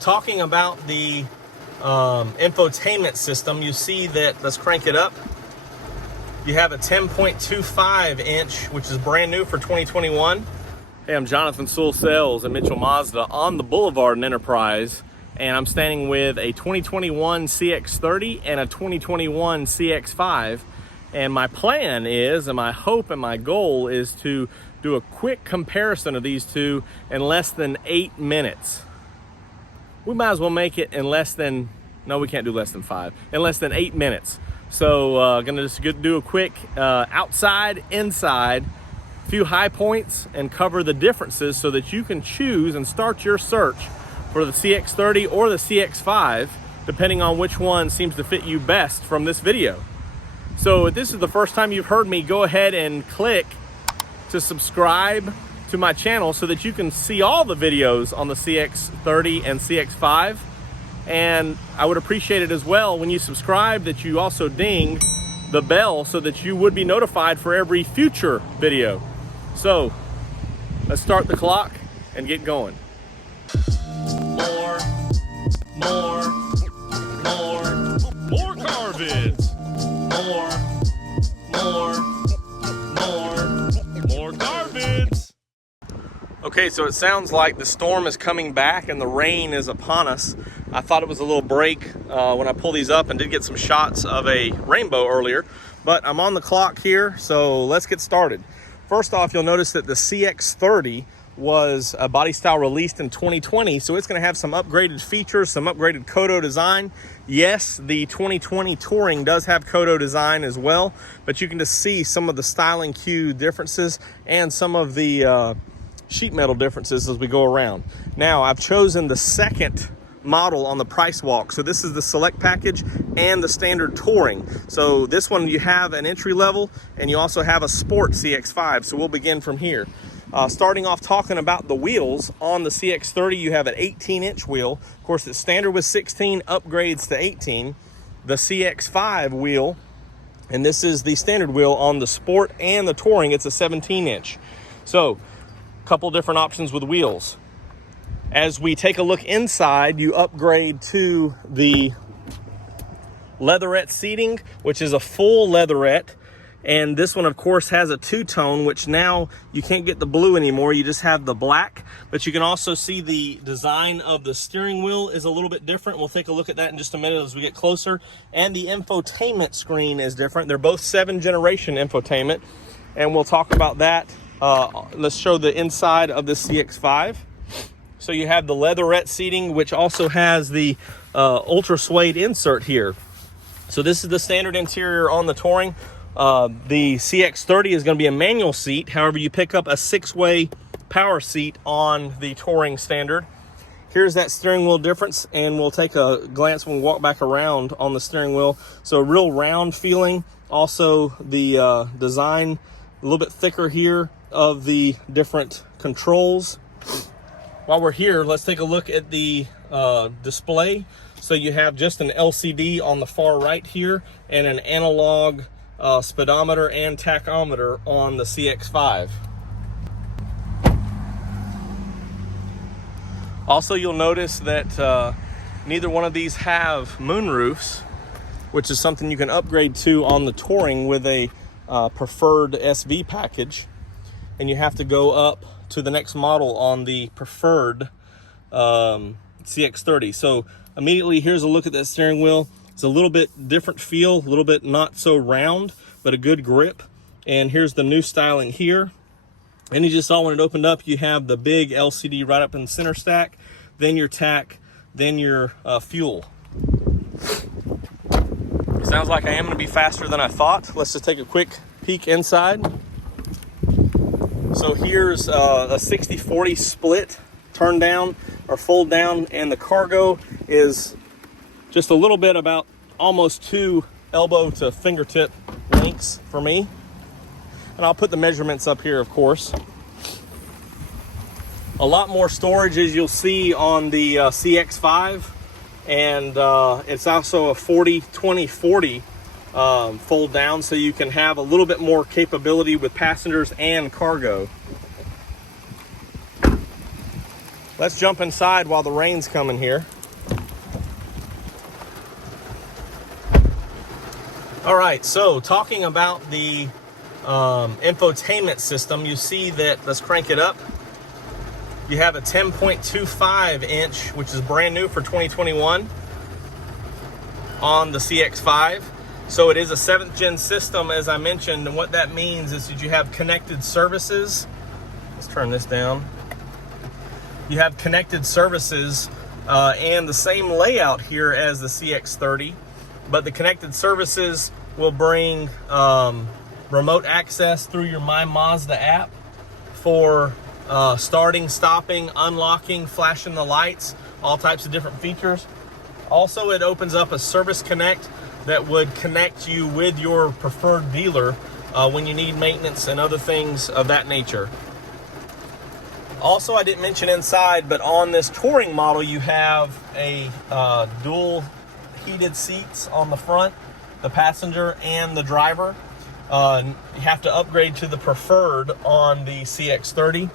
Talking about the infotainment system, you see that, let's crank it up. You have a 10.25 inch, which is brand new for 2021. Hey, I'm Jonathan Sewell at Mitchell Mazda on the Boulevard in Enterprise, and I'm standing with a 2021 CX-30 and a 2021 CX-5. And my plan is, and my hope and my goal is to do a quick comparison of these two in less than 8 minutes. We might as well make it in less than, no, we can't do less than 5, in less than 8 minutes. So gonna just do a quick outside, inside, few high points, and cover the differences so that you can choose and start your search for the CX-30 or the CX-5, depending on which one seems to fit you best from this video. So if this is the first time you've heard me, go ahead and click to subscribe to my channel so that you can see all the videos on the CX-30 and CX-5. And I would appreciate it as well when you subscribe that you also ding the bell so that you would be notified for every future video. So let's start the clock and get going. More car vids. More car vids. Okay, so it sounds like the storm is coming back and the rain is upon us. I thought it was a little break when I pulled these up and did get some shots of a rainbow earlier, but I'm on the clock here, so let's get started. First off, you'll notice that the CX-30 was a body style released in 2020, so it's going to have some upgraded features, some upgraded Kodo design. Yes, the 2020 Touring does have Kodo design as well, but you can just see some of the styling cue differences and some of the sheet metal differences as we go around. Now, I've chosen the second model on the price walk. So this is the Select package and the standard Touring. So this one you have an entry level and you also have a Sport CX-5. So we'll begin from here. Starting off talking about the wheels, on the CX-30 you have an 18-inch wheel. Of course, it's standard with 16, upgrades to 18. The CX-5 wheel, and this is the standard wheel on the Sport and the Touring, it's a 17-inch. So a couple different options with wheels. As we take a look inside, you upgrade to the leatherette seating, which is a full leatherette. And this one, of course, has a two-tone, which now you can't get the blue anymore. You just have the black. But you can also see the design of the steering wheel is a little bit different. We'll take a look at that in just a minute as we get closer. And the infotainment screen is different. They're both 7th generation infotainment. And we'll talk about that. Let's show the inside of the CX-5. So you have the leatherette seating, which also has the ultra suede insert here. So this is the standard interior on the Touring. The CX-30 is going to be a manual seat. However, you pick up a 6-way power seat on the Touring standard. Here's that steering wheel difference, and we'll take a glance when we walk back around on the steering wheel. So a real round feeling. Also the design a little bit thicker here of the different controls. While we're here, let's take a look at the display. So you have just an LCD on the far right here and an analog speedometer and tachometer on the CX-5. Also, you'll notice that neither one of these have moonroofs, which is something you can upgrade to on the Touring with a preferred SV package. And you have to go up to the next model on the preferred CX-30. So immediately, here's a look at that steering wheel. It's a little bit different feel, a little bit not so round, but a good grip. And here's the new styling here. And you just saw when it opened up, you have the big LCD right up in the center stack, then your tach, then your fuel. Sounds like I am going to be faster than I thought. Let's just take a quick peek inside. So here's a 60-40 split, turn down or fold down, and the cargo is just a little bit, about almost 2 elbow to fingertip lengths for me. And I'll put the measurements up here, of course. A lot more storage, as you'll see on the CX-5, and it's also a 40-20-40 fold down, so you can have a little bit more capability with passengers and cargo. Let's jump inside while the rain's coming here. All right, so talking about the infotainment system, you see that, let's crank it up. You have a 10.25 inch, which is brand new for 2021 on the CX-5. So it is a 7th gen system, as I mentioned, and what that means is that you have connected services. Let's turn this down. You have connected services and the same layout here as the CX-30, but the connected services will bring remote access through your My Mazda app for starting, stopping, unlocking, flashing the lights, all types of different features. Also, it opens up a Service Connect that would connect you with your preferred dealer when you need maintenance and other things of that nature. Also, I didn't mention inside, but on this Touring model, you have a dual heated seats on the front, the passenger and the driver. You have to upgrade to the Preferred on the CX-30.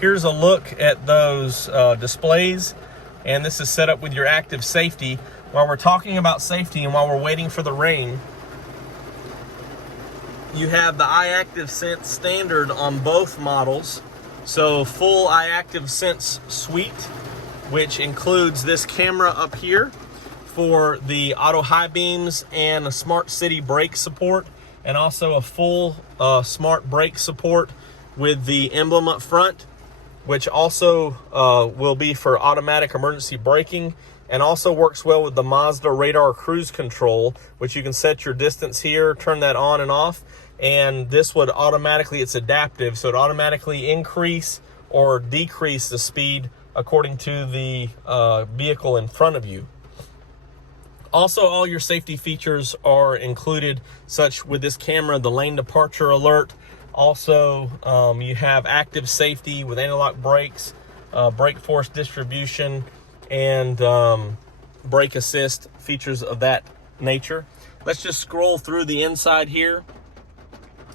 Here's a look at those displays, and this is set up with your active safety. While we're talking about safety and while we're waiting for the rain, you have the iActive Sense standard on both models. So full iActive Sense suite, which includes this camera up here for the auto high beams and a smart city brake support, and also a full smart brake support with the emblem up front, which also will be for automatic emergency braking, and also works well with the Mazda radar cruise control, which you can set your distance here, turn that on and off, and this would automatically, it's adaptive, so it automatically increase or decrease the speed according to the vehicle in front of you. Also, all your safety features are included, such with this camera, the lane departure alert. Also, you have active safety with anti-lock brakes, brake force distribution, and brake assist, features of that nature. Let's just scroll through the inside here,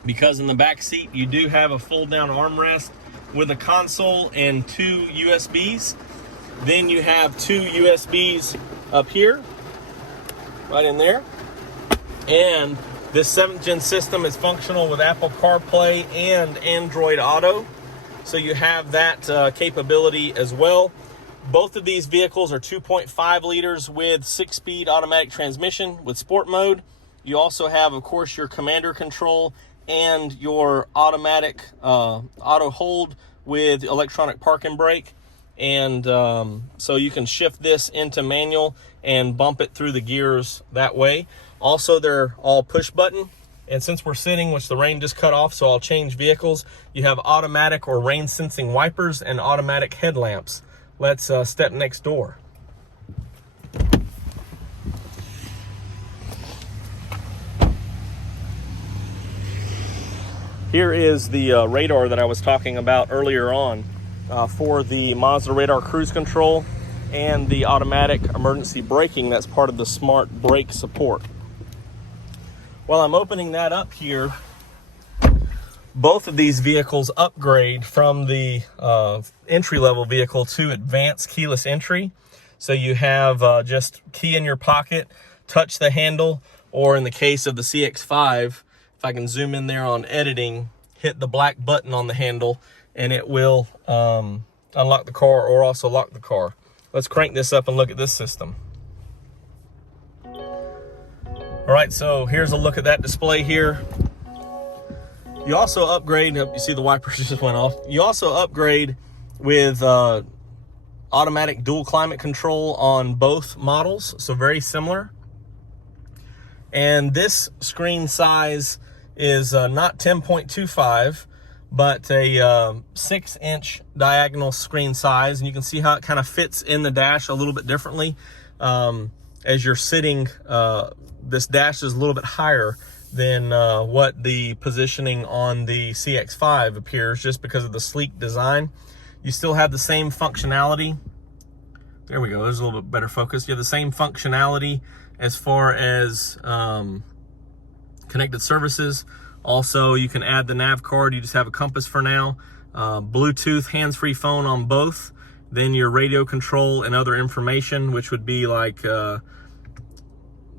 because in the back seat you do have a fold down armrest with a console and 2 USBs. Then you have 2 USBs up here, right in there. And this 7th gen system is functional with Apple CarPlay and Android Auto, so you have that capability as well. Both of these vehicles are 2.5 liters with 6-speed automatic transmission with sport mode. You also have, of course, your commander control and your automatic auto hold with electronic park and brake. And so you can shift this into manual and bump it through the gears that way. Also, they're all push button. And since we're sitting, which the rain just cut off, so I'll change vehicles, you have automatic or rain sensing wipers and automatic headlamps. Let's step next door. Here is the radar that I was talking about earlier on for the Mazda radar cruise control and the automatic emergency braking. That's part of the smart brake support. While I'm opening that up here, both of these vehicles upgrade from the entry-level vehicle to advanced keyless entry. So you have just key in your pocket, touch the handle, or in the case of the CX-5, if I can zoom in there on editing, hit the black button on the handle, and it will unlock the car or also lock the car. Let's crank this up and look at this system. All right, so here's a look at that display here. You also upgrade, you see the wipers just went off. You also upgrade with automatic dual climate control on both models, so very similar. And this screen size is not 10.25, but a 6-inch diagonal screen size. And you can see how it kind of fits in the dash a little bit differently. As you're sitting, this dash is a little bit higher than what the positioning on the CX-5 appears, just because of the sleek design. You still have the same functionality. There we go, there's a little bit better focus. You have the same functionality as far as connected services. Also, you can add the nav card. You just have a compass for now. Bluetooth hands-free phone on both. then your radio control and other information, which would be like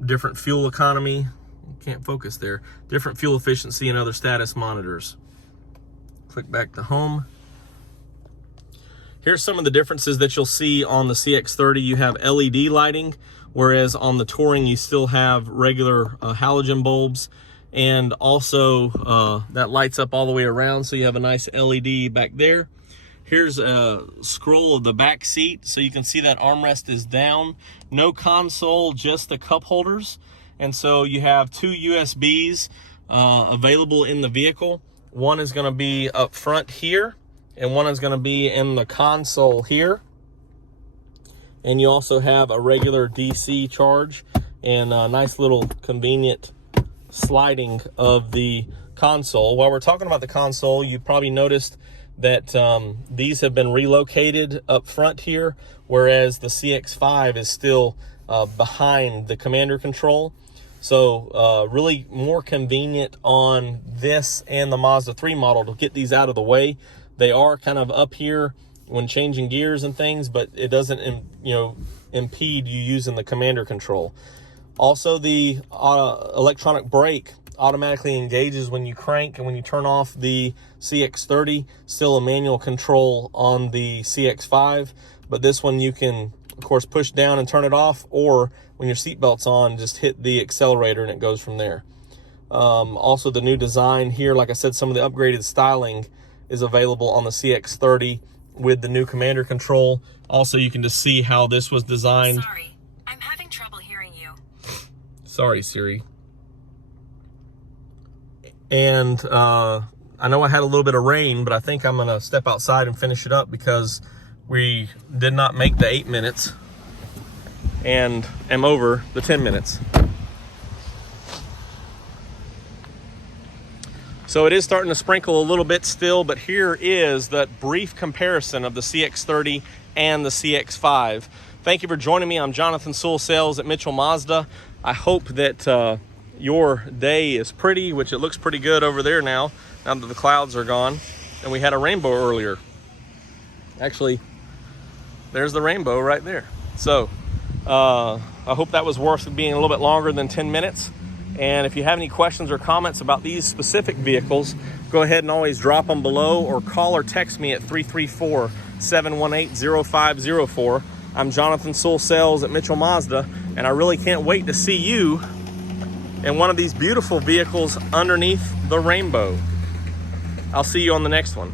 different fuel economy. Can't focus there. Different fuel efficiency and other status monitors. Click back to home. Here's some of the differences that you'll see on the CX-30. You have LED lighting, whereas on the Touring you still have regular halogen bulbs, and also that lights up all the way around, so you have a nice LED back there. Here's a scroll of the back seat, so you can see that armrest is down. No console, just the cup holders. And so you have two USBs available in the vehicle. One is going to be up front here, and one is going to be in the console here. And you also have a regular DC charge and a nice little convenient sliding of the console. While we're talking about the console, you probably noticed that these have been relocated up front here, whereas the CX-5 is still behind the commander control. So really more convenient on this and the Mazda 3 model to get these out of the way. They are kind of up here when changing gears and things, but it doesn't impede you using the commander control. Also, the electronic brake automatically engages when you crank, and when you turn off the CX-30, still a manual control on the CX-5, but this one you can of course push down and turn it off, or when your seatbelt's on, just hit the accelerator and it goes from there. Also, the new design here, like I said, some of the upgraded styling is available on the CX-30 with the new commander control. Also, you can just see how this was designed. Sorry, I'm having trouble hearing you. Sorry, Siri. And I know I had a little bit of rain, but I think I'm gonna step outside and finish it up because we did not make the 8 minutes and am over the 10 minutes. So it is starting to sprinkle a little bit still, but here is that brief comparison of the CX-30 and the CX-5. Thank you for joining me. I'm Jonathan Sewell, sales at Mitchell Mazda. I hope that your day is pretty, which it looks pretty good over there now that the clouds are gone. And we had a rainbow earlier. Actually, there's the rainbow right there. So I hope that was worth being a little bit longer than 10 minutes. And if you have any questions or comments about these specific vehicles, go ahead and always drop them below, or call or text me at 334-718-0504. I'm Jonathan Sewell, sales at Mitchell Mazda, and I really can't wait to see you in one of these beautiful vehicles underneath the rainbow. I'll see you on the next one.